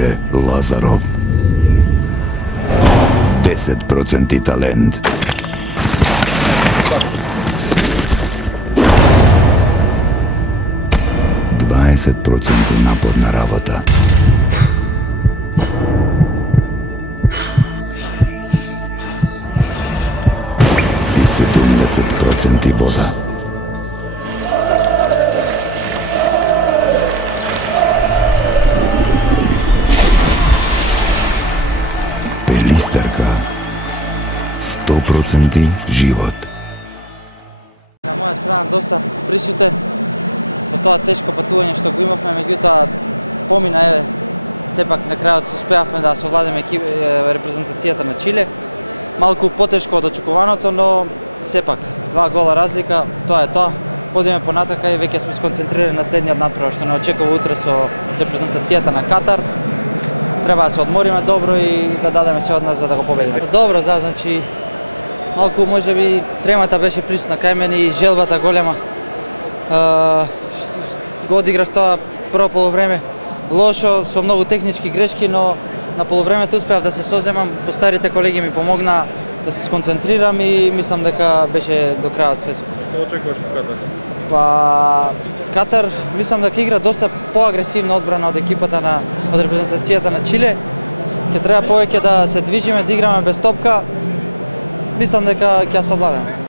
Мире Лазаров. 10% талент. 20% напорна работа. И 70% вода. Пелистарка. 100% живот. На моја страна доста присутен во тоа тешко патување што го имавме, меѓутоа помина, сепак на крајот успеавме да совладеме репрезентацијата на Чиле. Малку потешко од очекуваното, но сепак 2 гола разлика, тоа е тоа. Одиме понатака и веќе сме сконцентрирани на следниот натпревар што не очекува утре со репрезентацијата на Катар. Треба да се одмориме добро и да дадеме се од нас за да го победиме. Добро, да, значи малку можеби тремата беше присутна кај мене и желбата голема. Го одиграв тоа прво полувреме лошо, со многу технички грешки, но на полувремето успеав да се соземам. Постарите колеги ми помогна да се сконцентрирам и мислам дека беше до крајот све. Што очекуваш од Катар? Па Катар мислам дека игра доста поагресивна одбрана од екипата од репрезентацијата на Чиле. Ќе треба повеќе да се движиме, да играме без топка. Мислам дека ќе совладеме.